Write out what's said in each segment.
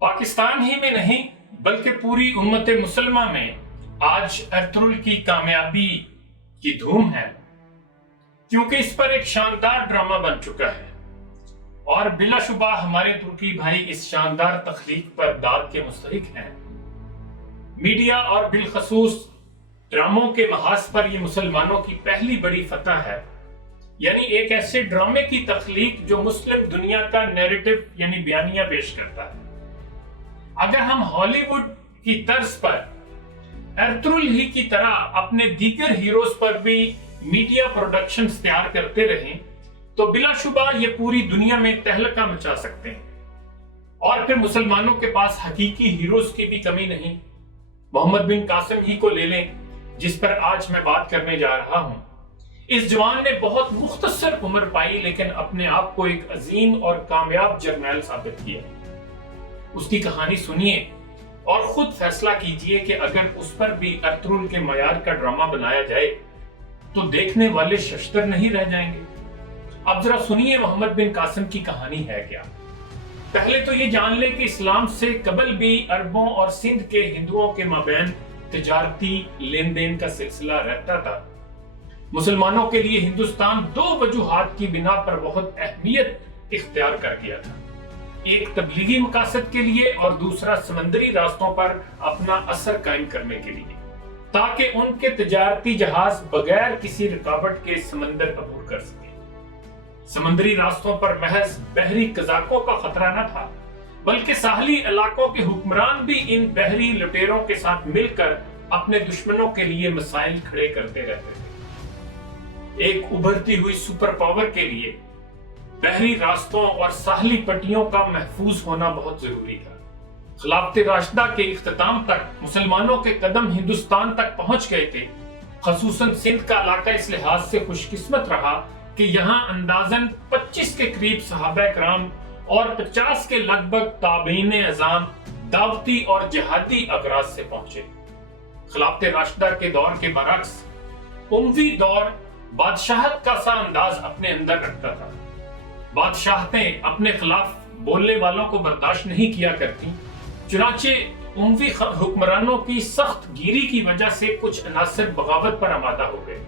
پاکستان ہی میں نہیں بلکہ پوری امت مسلمہ میں آج ارطغرل کی کامیابی کی دھوم ہے، کیونکہ اس پر ایک شاندار ڈرامہ بن چکا ہے اور بلا شبہ ہمارے ترکی بھائی اس شاندار تخلیق پر داد کے مستحق ہیں۔ میڈیا اور بالخصوص ڈراموں کے محاذ پر یہ مسلمانوں کی پہلی بڑی فتح ہے، یعنی ایک ایسے ڈرامے کی تخلیق جو مسلم دنیا کا نیریٹو یعنی بیانیہ پیش کرتا ہے۔ اگر ہم ہالی ووڈ کی طرز پر ارطغرل ہی کی طرح اپنے دیگر ہیروز پر بھی میڈیا پروڈکشنز تیار کرتے رہیں تو بلا شبہ یہ پوری دنیا میں تہلکہ مچا سکتے ہیں، اور پھر مسلمانوں کے پاس حقیقی ہیروز کی بھی کمی نہیں۔ محمد بن قاسم ہی کو لے لیں جس پر آج میں بات کرنے جا رہا ہوں۔ اس جوان نے بہت مختصر عمر پائی لیکن اپنے آپ کو ایک عظیم اور کامیاب جرنیل ثابت کیا۔ اس کی کہانی سنیے اور خود فیصلہ کیجئے کہ اگر اس پر بھی ارطغرل کے معیار کا ڈرامہ بنایا جائے تو دیکھنے والے ششدر نہیں رہ جائیں گے۔ اب ذرا سنیے محمد بن قاسم کی کہانی ہے کیا۔ پہلے تو یہ جان لیں کہ اسلام سے قبل بھی عربوں اور سندھ کے ہندوؤں کے مابین تجارتی لین دین کا سلسلہ رہتا تھا۔ مسلمانوں کے لیے ہندوستان دو وجوہات کی بنا پر بہت اہمیت اختیار کر گیا تھا، ایک تبلیغی مقاصد کے لیے اور دوسرا سمندری راستوں پر اپنا اثر قائم کرنے کے لیے، تاکہ ان کے تجارتی جہاز بغیر کسی رکاوٹ کے سمندر عبور کر سکیں۔ سمندری راستوں پر محض بحری قزاقوں کا خطرہ نہ تھا، بلکہ ساحلی علاقوں کے حکمران بھی ان بحری لٹیروں کے ساتھ مل کر اپنے دشمنوں کے لیے مسائل کھڑے کرتے رہتے تھے۔ ایک ابھرتی ہوئی سپر پاور کے لیے بحری راستوں اور ساحلی پٹیوں کا محفوظ ہونا بہت ضروری تھا۔ خلافت راشدہ کے اختتام تک مسلمانوں کے قدم ہندوستان تک پہنچ گئے تھے، خصوصاً سندھ کا علاقہ اس لحاظ سے خوش قسمت رہا کہ یہاں اندازاً 25 کے قریب صحابہ کرام اور 50 کے لگ بھگ تابعین اعظام دعوتی اور جہادی اغراض سے پہنچے۔ خلافت راشدہ کے دور کے برعکس اموی دور بادشاہت کا سا انداز اپنے اندر رکھتا تھا۔ بادشاہتیں اپنے خلاف بولنے والوں کو برداشت نہیں کیا کرتی، چنانچہ اموی حکمرانوں کی سخت گیری کی وجہ سے کچھ عناصر بغاوت پر آمادہ ہو گئے۔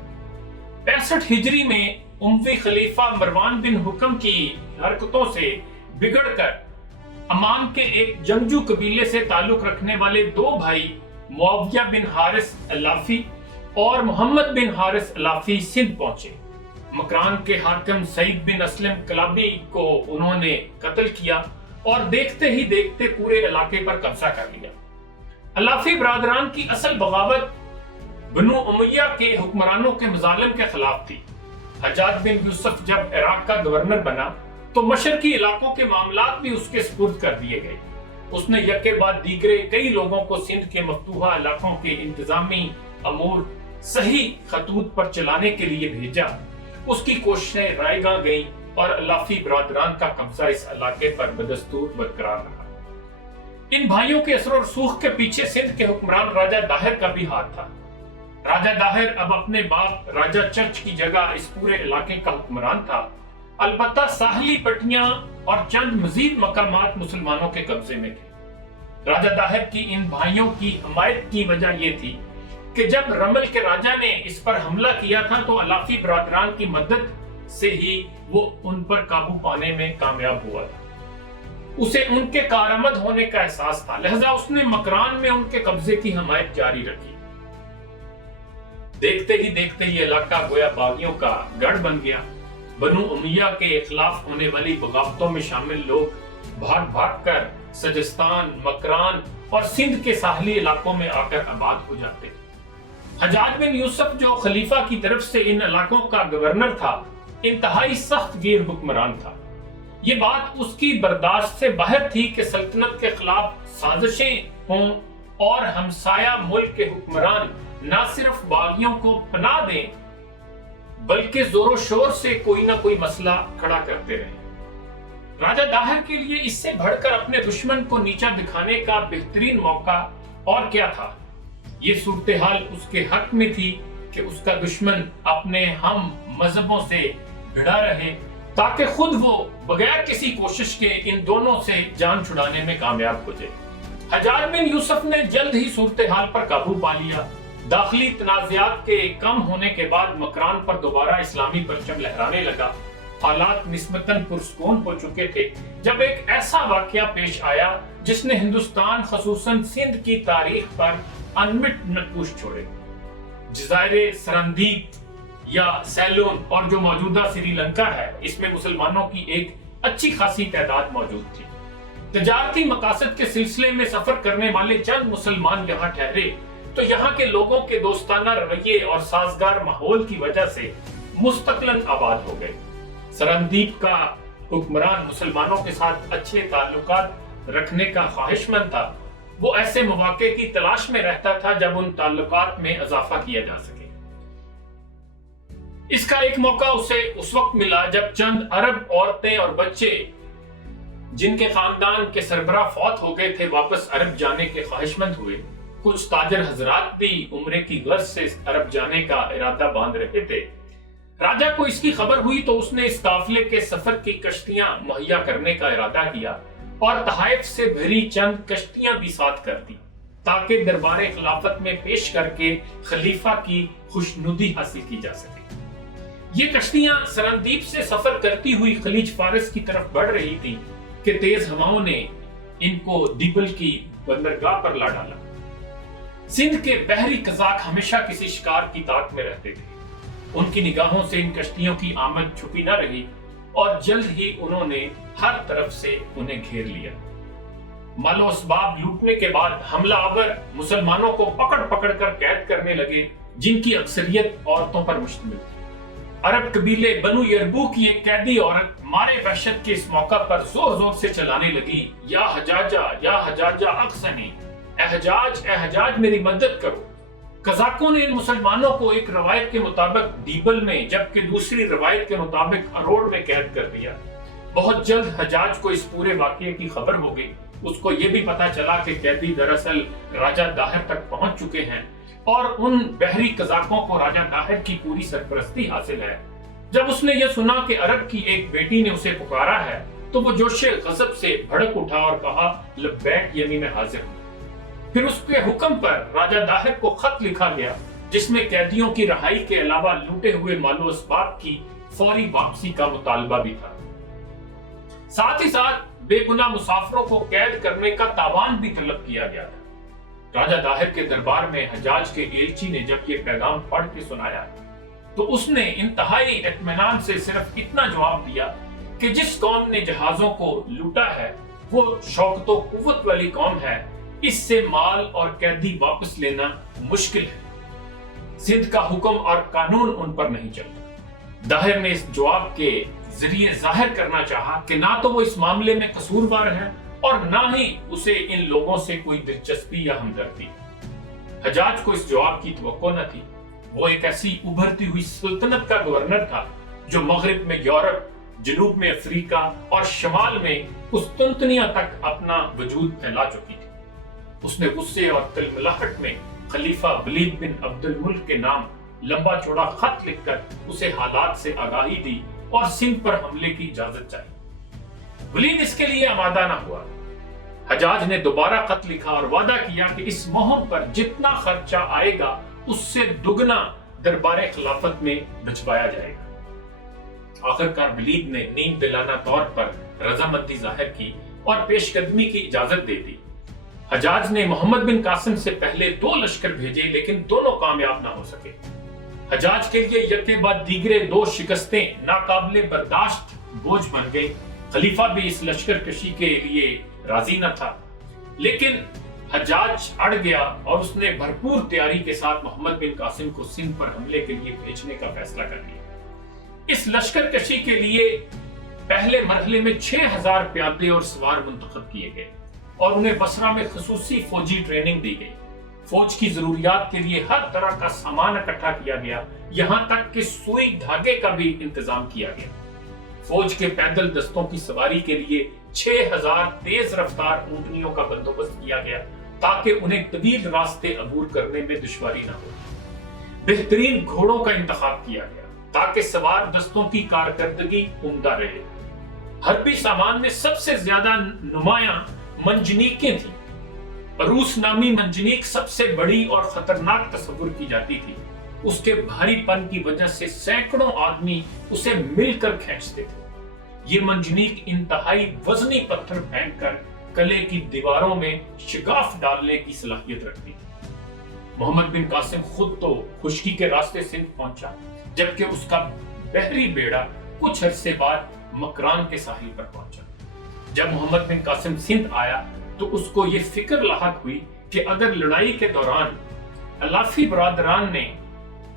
65 ہجری میں اموی خلیفہ مروان بن حکم کی حرکتوں سے بگڑ کر عمان کے ایک جنگجو قبیلے سے تعلق رکھنے والے دو بھائی معاویہ بن حارث اللافی اور محمد بن حارث اللافی سندھ پہنچے۔ مکران کے حاکم سعید بن اسلم کلابی کو انہوں نے قتل کیا اور دیکھتے ہی دیکھتے پورے علاقے پر قبضہ کر لیا۔ اللافی برادران کی اصل بغاوت بنو امیہ کے حکمرانوں کے مظالم کے خلاف تھی۔ حجاج بن یوسف جب عراق کا گورنر بنا تو مشرقی علاقوں کے معاملات بھی اس کے سپرد کر دیے گئے۔ اس نے یکے بعد دیگرے کئی لوگوں کو سندھ کے مفتوحہ علاقوں کے انتظامی امور صحیح خطوط پر چلانے کے لیے بھیجا۔ اس کی کوششیں رائے گاں گئیں اور اللافی برادران کا قبضہ اس علاقے پر بدستور برقرار رہا۔ ان بھائیوں کے اثر و رسوخ کے پیچھے سندھ کے حکمران راجہ داہر کا بھی ہاتھ تھا۔ راجہ داہر اب اپنے باپ راجہ چرچ کی جگہ اس پورے علاقے کا حکمران تھا، البتہ ساحلی پٹیاں اور چند مزید مقامات مسلمانوں کے قبضے میں تھے۔ راجہ داہر کی ان بھائیوں کی حمایت کی وجہ یہ تھی کہ جب رمل کے راجہ نے اس پر حملہ کیا تھا تو اللافی برادران کی مدد سے ہی وہ ان پر قابو پانے میں کامیاب ہوا تھا۔ اسے ان کے کارآمد ہونے کا احساس تھا، لہذا اس نے مکران میں ان کے قبضے کی حمایت جاری رکھی۔ دیکھتے ہی دیکھتے یہ علاقہ گویا باغیوں کا گڑھ بن گیا۔ بنو امیہ کے خلاف ہونے والی بغاوتوں میں شامل لوگ بھاگ بھاگ کر سجستان، مکران اور سندھ کے ساحلی علاقوں میں آ کر آباد ہو جاتے۔ حجاج بن یوسف جو خلیفہ کی طرف سے ان علاقوں کا گورنر تھا، انتہائی سخت گیر حکمران تھا۔ یہ بات اس کی برداشت سے باہر تھی کہ سلطنت کے خلاف سازشیں ہوں اور ہمسایہ ملک کے حکمران نہ صرف باغیوں کو پناہ دیں بلکہ زور و شور سے کوئی نہ کوئی مسئلہ کھڑا کرتے رہیں۔ راجہ داہر کے لیے اس سے بڑھ کر اپنے دشمن کو نیچا دکھانے کا بہترین موقع اور کیا تھا؟ یہ صورتحال اس کے حق میں تھی کہ اس کا دشمن اپنے ہم مذہبوں سے بھڑا رہے تاکہ خود وہ بغیر کسی کوشش کے ان دونوں سے جان چھڑانے میں کامیاب ہو جائے۔ حجاج بن یوسف نے جلد ہی صورتحال پر قابو پا لیا۔ داخلی تنازعات کے کم ہونے کے بعد مکران پر دوبارہ اسلامی پرچم لہرانے لگا۔ حالات نسبتاً پرسکون ہو چکے تھے جب ایک ایسا واقعہ پیش آیا جس نے ہندوستان خصوصاً سندھ کی تاریخ پر انمٹ نقوش چھوڑے۔ جزائر سرندیپ یا سیلون اور جو موجودہ سری لنکا ہے، اس میں مسلمانوں کی ایک اچھی خاصی تعداد موجود تھی۔ تجارتی مقاصد کے سلسلے میں سفر کرنے والے چند مسلمان یہاں ٹھہرے تو یہاں کے لوگوں کے دوستانہ رویے اور سازگار ماحول کی وجہ سے مستقلاً آباد ہو گئے۔ سرندیپ کا حکمران مسلمانوں کے ساتھ اچھے تعلقات رکھنے کا خواہش مند تھا۔ وہ ایسے مواقع کی تلاش میں رہتا تھا جب ان تعلقات میں اضافہ کیا جا سکے۔ اس کا ایک موقع اسے اس وقت ملا جب چند عرب عورتیں اور بچے جن کے خاندان کے سربراہ فوت ہو گئے تھے واپس عرب جانے کے خواہش مند ہوئے۔ کچھ تاجر حضرات بھی عمرے کی غرض سے عرب جانے کا ارادہ باندھ رہے تھے۔ راجہ کو اس کی خبر ہوئی تو اس نے اس قافلے کے سفر کی کشتیاں مہیا کرنے کا ارادہ کیا اور تحائف سے بھری چند کشتیاں بھی ساتھ کر دی تاکہ دربار خلافت میں پیش کر کے خلیفہ کی خوشنودی حاصل کی جا سکے۔ یہ کشتیاں سرندیپ سے سفر کرتی ہوئی خلیج فارس کی طرف بڑھ رہی تھیں کہ تیز ہواؤں نے ان کو دیبل کی بندرگاہ پر لا ڈالا۔ سندھ کے بحری قزاق ہمیشہ کسی شکار کی طاق میں رہتے تھے۔ ان کی نگاہوں سے ان کشتیوں کی آمد چھپی نہ رہی اور جلد ہی انہوں نے ہر طرف سے انہیں گھیر لیا۔ مال و اسباب لوٹنے کے بعد حملہ آور مسلمانوں کو پکڑ پکڑ کر قید کرنے لگے، جن کی اکثریت عورتوں پر مشتمل تھی۔ عرب قبیلے بنو یربو کی ایک قیدی عورت مارے وحشت کے اس موقع پر زور زور سے چلانے لگی، یا حجاجہ اقصنی، اے حجاج میری مدد کرو۔ قزاقوں نے ان مسلمانوں کو ایک روایت کے مطابق دیبل میں جبکہ دوسری روایت کے مطابق اروڑ میں قید کر دیا۔ بہت جلد حجاج کو اس پورے واقعے کی خبر ہو گئی۔ اس کو یہ بھی پتا چلا کہ قیدی دراصل راجہ داہر تک پہنچ چکے ہیں اور ان بحری قزاقوں کو راجہ داہر کی پوری سرپرستی حاصل ہے۔ جب اس نے یہ سنا کہ عرب کی ایک بیٹی نے اسے پکارا ہے تو وہ جوش غضب سے بھڑک اٹھا اور کہا، لبیک یعنی میں حاضر ہوں۔ پھر اس کے حکم پر راجہ داہر کو خط لکھا گیا جس میں قیدیوں کی رہائی کے علاوہ لوٹے ہوئے مال و اسباب کی فوری واپسی کا مطالبہ بھی تھا۔ ساتھ ہی ساتھ بے گناہ مسافروں کو قید کرنے کا تاوان بھی طلب کیا گیا تھا۔ راجہ داہر کے دربار میں حجاج کے ایلچی نے جب یہ پیغام پڑھ کے سنایا تو اس نے انتہائی اطمینان سے صرف اتنا جواب دیا کہ جس قوم نے جہازوں کو لوٹا ہے وہ شوکت و قوت والی قوم ہے، اس سے مال اور قیدی واپس لینا مشکل ہے۔ سندھ کا حکم اور قانون ان پر نہیں چلتا۔ داہر نے اس جواب کے ذریعے ظاہر کرنا چاہا کہ نہ تو وہ اس معاملے میں قصوروار ہے اور نہ ہی اسے ان لوگوں سے کوئی دلچسپی یا ہمدردی۔ حجاج کو اس جواب کی توقع نہ تھی۔ وہ ایک ایسی ابھرتی ہوئی سلطنت کا گورنر تھا جو مغرب میں یورپ، جنوب میں افریقہ اور شمال میں قسطنطنیہ تک اپنا وجود پھیلا چکی تھی۔ اس نے غصے اور تلملاہٹ میں خلیفہ ولید بن عبد الملک کے نام لمبا چوڑا خط لکھ کر اسے حالات سے آگاہی دی اور سندھ پر حملے کی اجازت چاہی۔ ولید اس کے لیے آمادہ نہ ہوا۔ حجاج نے دوبارہ خط لکھا اور وعدہ کیا کہ اس مہم پر جتنا خرچہ آئے گا اس سے دگنا دربار خلافت میں بھجوایا جائے گا۔ آخرکار ولید نے نیم دلانہ طور پر رضامندی ظاہر کی اور پیش قدمی کی اجازت دے دی۔ حجاج نے محمد بن قاسم سے پہلے 2 لشکر بھیجے لیکن دونوں کامیاب نہ ہو سکے۔ حجاج کے لیے یکے بعد دیگرے 2 شکستیں ناقابل برداشت بوجھ بن گئی۔ خلیفہ بھی اس لشکر کشی کے لیے راضی نہ تھا، لیکن حجاج اڑ گیا اور اس نے بھرپور تیاری کے ساتھ محمد بن قاسم کو سندھ پر حملے کے لیے بھیجنے کا فیصلہ کر لیا۔ اس لشکر کشی کے لیے پہلے مرحلے میں 6000 پیادے اور سوار منتخب کیے گئے اور انہیں بصرہ میں خصوصی فوجی ٹریننگ دی گئی۔ فوج کی ضروریات کے لیے ہر طرح کا سامان اکٹھا کیا گیا، یہاں تک کہ سوئی دھاگے کا بھی انتظام کیا گیا۔ فوج کے پیدل دستوں کی سواری کے لیے 6000 تیز رفتار اونٹنیوں کا بندوبست کیا گیا تاکہ انہیں طویل راستے عبور کرنے میں دشواری نہ ہو۔ بہترین گھوڑوں کا انتخاب کیا گیا۔ تاکہ سوار دستوں کی کارکردگی عمدہ رہے۔ حربی سامان میں سب سے زیادہ نمایاں منجنیقیں تھیں۔ عروس نامی منجنیق سب سے بڑی اور خطرناک تصور کی جاتی تھی۔ اس کے بھاری پن کی وجہ سے سینکڑوں آدمی اسے مل کر کھینچتے تھے۔ یہ منجنیق انتہائی وزنی پتھر پھینک کر قلعے کی دیواروں میں شگاف ڈالنے کی صلاحیت رکھتی تھی۔ محمد بن قاسم خود تو خشکی کے راستے سندھ پہنچا، جبکہ اس کا بحری بیڑا کچھ عرصے بعد مکران کے ساحل پر پہنچا۔ جب محمد بن قاسم سندھ آیا تو اس کو یہ فکر لاحق ہوئی کہ اگر لڑائی کے دوران الافی برادران نے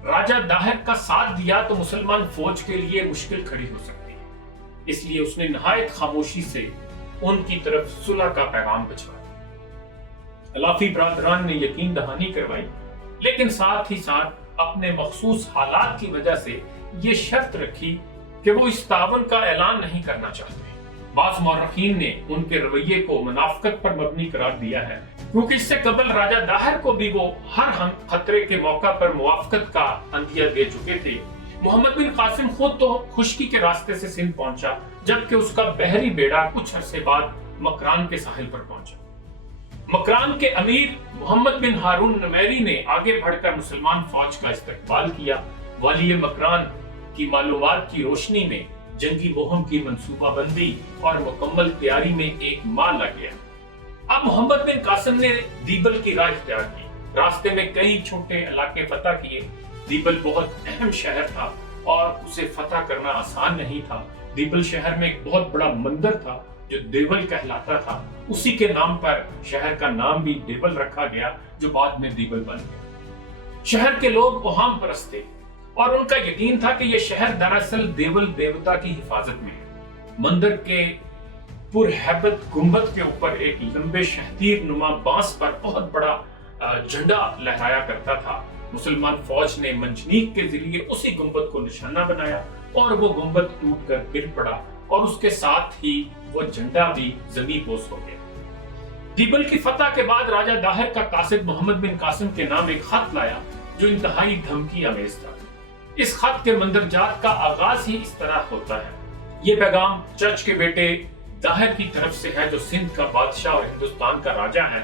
راجہ داہر کا ساتھ دیا تو مسلمان فوج کے لیے مشکل کھڑی ہو سکتی ہے۔ اس لیے اس نے نہایت خاموشی سے ان کی طرف صلح کا پیغام بھجوایا۔ الافی برادران نے یقین دہانی کروائی، لیکن ساتھ ہی ساتھ اپنے مخصوص حالات کی وجہ سے یہ شرط رکھی کہ وہ اس تعاون کا اعلان نہیں کرنا چاہتے۔ بعض مورخین نے ان کے رویے کو منافقت پر مبنی قرار دیا ہے، کیونکہ اس سے قبل راجہ داہر کو بھی وہ ہر ہم خطرے کے موقع پر موافقت کا عندیہ دے چکے تھے۔ محمد بن قاسم خود تو خشکی کے راستے سے سندھ پہنچا، جبکہ اس کا بحری بیڑا کچھ عرصے بعد مکران کے ساحل پر پہنچا۔ مکران کے امیر محمد بن ہارون نمیری نے آگے بڑھ کر مسلمان فوج کا استقبال کیا۔ والی مکران کی معلومات کی روشنی میں جنگی مہم کی منصوبہ بندی اور مکمل تیاری میں ایک ماہ لگ گیا۔ اب محمد بن قاسم نے دیبل کی راہ اختیار کی۔ راستے میں کئی چھوٹے علاقے فتح کیے۔ دیبل بہت اہم شہر تھا اور اسے فتح کرنا آسان نہیں تھا۔ دیبل شہر میں ایک بہت بڑا مندر تھا جو دیول کہلاتا تھا۔ اسی کے نام پر شہر کا نام بھی دیول رکھا گیا، جو بعد میں دیبل بن گیا۔ شہر کے لوگ اوہام پرست تھے اور ان کا یقین تھا کہ یہ شہر دراصل دیول دیوتا کی حفاظت میں ہے۔ مندر کے پرہیبت گنبد کے اوپر ایک لمبے شہتیر نما بانس پر بہت بڑا جھنڈا لہرایا کرتا تھا۔ مسلمان فوج نے منجنیق کے ذریعے اسی گنبد کو نشانہ بنایا اور وہ گنبد ٹوٹ کر گر پڑا اور اس کے ساتھ ہی وہ جھنڈا بھی زمین بوس ہو گیا۔ دیبل کی فتح کے بعد راجہ داہر کا قاصد محمد بن قاسم کے نام ایک خط لایا جو انتہائی دھمکی آمیز تھا۔ اس خط کے مندرجات کا آغاز ہی اس طرح ہوتا ہے: یہ پیغام چچ کے بیٹے داہر کی طرف سے ہے جو سندھ کا بادشاہ اور ہندوستان کا راجہ ہے۔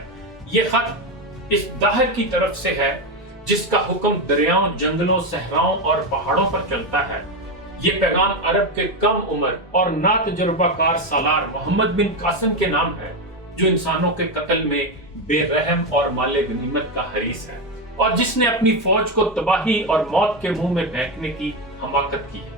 یہ خط اس داہر کی طرف سے ہے جس کا حکم دریاؤں، جنگلوں، صحراؤں اور پہاڑوں پر چلتا ہے۔ یہ پیغام عرب کے کم عمر اور ناتجربہ کار سالار محمد بن قاسم کے نام ہے، جو انسانوں کے قتل میں بے رحم اور مال غنیمت کا حریص ہے اور جس نے اپنی فوج کو تباہی اور موت کے منہ میں پھینکنے کی حماقت کی ہے۔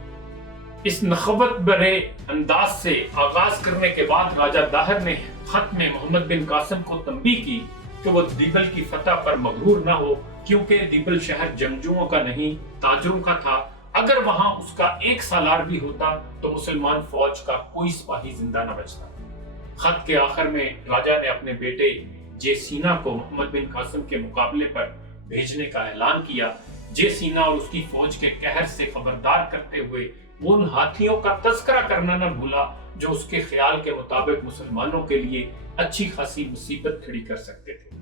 اس نخوت برے انداز سے آغاز کرنے کے بعد راجہ داہر نے خط میں محمد بن قاسم کو تنبیہ کی کہ وہ دیبل کی فتح پر مغرور نہ ہو، کیونکہ دیبل شہر جنگجوؤں کا نہیں، تاجروں کا تھا۔ اگر وہاں اس کا ایک سالار بھی ہوتا تو مسلمان فوج کا کوئی سپاہی زندہ نہ بچتا۔ خط کے آخر میں راجہ نے اپنے بیٹے جے سینا کو محمد بن قاسم کے مقابلے پر بھیجنے کا اعلان کیا۔ جے سینا اور اس کی فوج کے قہر سے خبردار کرتے ہوئے وہ ان ہاتھیوں کا تذکرہ کرنا نہ بھولا جو اس کے خیال کے مطابق مسلمانوں کے لیے اچھی خاصی مصیبت کھڑی کر سکتے تھے۔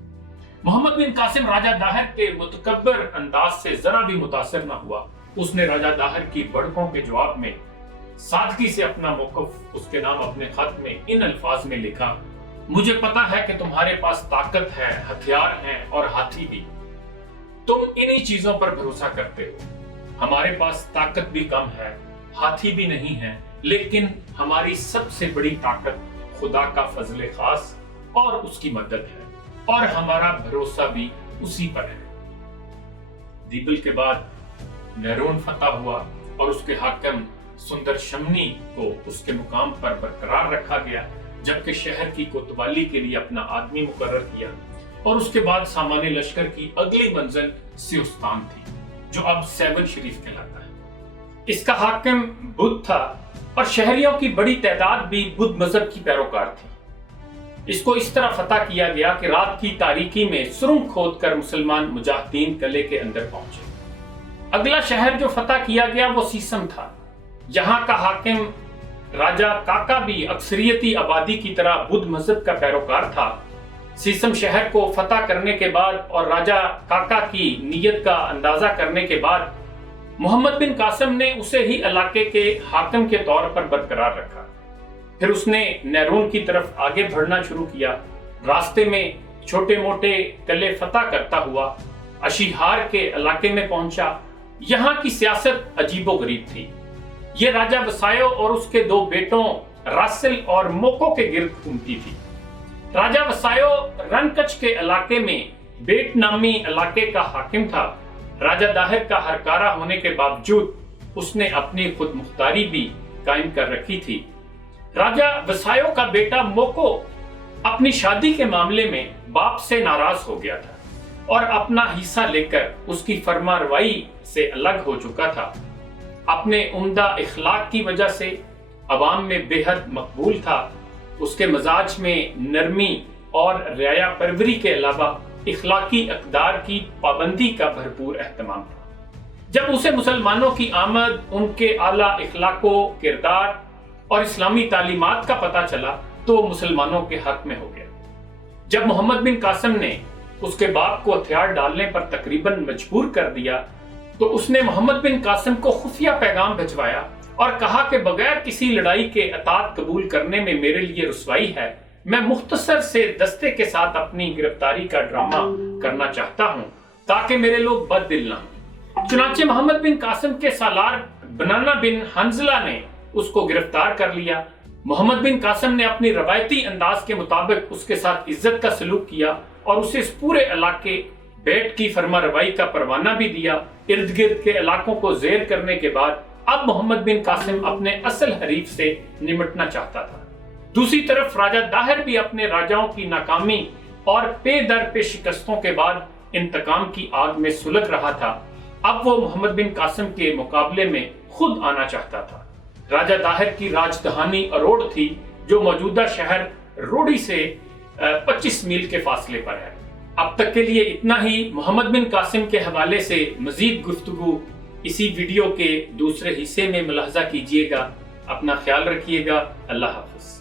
محمد بن قاسم راجہ داہر کے متکبر انداز سے ذرا بھی متاثر نہ ہوا۔ اس نے راجہ داہر کی بڑکوں کے جواب میں سادگی سے اپنا موقف اس کے نام اپنے خط میں ان الفاظ میں لکھا: مجھے پتا ہے کہ تمہارے پاس طاقت ہے، ہتھیار ہیں اور ہاتھی بھی۔ تم انہی چیزوں پر بھروسہ کرتے ہو۔ ہمارے پاس طاقت بھی کم ہے، ہاتھی بھی نہیں ہے، لیکن ہماری سب سے بڑی طاقت خدا کا فضل خاص اور اس کی مدد ہے، اور ہمارا بھروسہ بھی اسی پر ہے۔ دیبل کے بعد نیرون فتح ہوا اور اس کے حاکم سندر شمنی کو اس کے مقام پر برقرار رکھا گیا، جبکہ شہر کی کوتوالی کے لیے اپنا آدمی مقرر کیا۔ اور اس کے بعد سامان لشکر کی اگلی منزل سیستان تھی، جو اب سیون شریف کہلاتا ہے۔ اس کا حاکم بدھ تھا اور شہریوں کی بڑی تعداد بھی بدھ مذہب کی پیروکار تھی۔ اس کو اس طرح فتح کیا گیا کہ رات کی تاریکی میں سرنگ کھود کر مسلمان مجاہدین قلعے کے اندر پہنچے۔ اگلا شہر جو فتح کیا گیا وہ سیسم تھا۔ یہاں کا حاکم راجہ کاکا بھی اکثریتی آبادی کی طرح بدھ مذہب کا پیروکار تھا۔ سیسم شہر کو فتح کرنے کے بعد اور راجہ کاکا کی نیت کا اندازہ کرنے کے بعد محمد بن قاسم نے اسے ہی علاقے کے حاکم کے طور پر برقرار رکھا۔ پھر اس نے نیرون کی طرف آگے بڑھنا شروع کیا۔ راستے میں چھوٹے موٹے قلعے فتح کرتا ہوا اشیہار کے علاقے میں پہنچا۔ یہاں کی سیاست عجیب و غریب تھی۔ یہ راجہ وسایو اور اس کے دو بیٹوں راسل اور موکو کے گرد گھومتی تھی۔ راجہ وسایو رنکچ کے علاقے میں بیٹ نامی علاقے کا حاکم تھا۔ راجہ داہر کا ہرکارہ ہونے کے باوجود اس نے اپنی خود مختاری بھی قائم کر رکھی تھی۔ راجہ وسایو کا بیٹا موکو اپنی شادی کے معاملے میں باپ سے ناراض ہو گیا تھا اور اپنا حصہ لے کر اس کی فرما روائی سے الگ ہو چکا تھا۔ اپنے عمدہ اخلاق کی وجہ سے عوام میں بے حد مقبول تھا۔ اس کے مزاج میں نرمی اور رعایا پروری کے علاوہ اخلاقی اقدار کی پابندی کا بھرپور اہتمام تھا۔ جب اسے مسلمانوں کی آمد، ان کے اعلیٰ اخلاق و کردار اور اسلامی تعلیمات کا پتہ چلا تو وہ مسلمانوں کے حق میں ہو گیا۔ جب محمد بن قاسم نے اس کے باپ کو ہتھیار ڈالنے پر تقریباً مجبور کر دیا تو اس نے محمد بن قاسم کو خفیہ پیغام بھجوایا اور کہا کہ بغیر کسی لڑائی کے اطاعت قبول کرنے میں میرے لیے رسوائی ہے۔ میں مختصر سے دستے کے ساتھ اپنی گرفتاری کا ڈرامہ کرنا چاہتا ہوں تاکہ میرے لوگ بد دل نہ ہوں۔ چنانچہ محمد بن قاسم کے سالار بنانا بن حنظلہ نے اس کو گرفتار کر لیا۔ محمد بن قاسم نے اپنی روایتی انداز کے مطابق اس کے ساتھ عزت کا سلوک کیا اور اسے اس پورے علاقے بیٹ کی فرما روائی کا پروانہ بھی دیا۔ ارد گرد کے علاقوں کو زیر کرنے کے بعد اب محمد بن قاسم اپنے اصل حریف سے نمٹنا چاہتا تھا۔ دوسری طرف راجہ داہر بھی اپنے راجاؤں کی ناکامی اور پے در پے شکستوں کے بعد انتقام کی آگ میں سلگ رہا تھا۔ اب وہ محمد بن قاسم کے مقابلے میں خود آنا چاہتا تھا۔ راجہ داہر کی راجدھانی اروڑ تھی جو موجودہ شہر روڑی سے 25 میل کے فاصلے پر ہے۔ اب تک کے لیے اتنا ہی۔ محمد بن قاسم کے حوالے سے مزید گفتگو اسی ویڈیو کے دوسرے حصے میں ملاحظہ کیجیے گا۔ اپنا خیال رکھیے گا۔ اللہ حافظ۔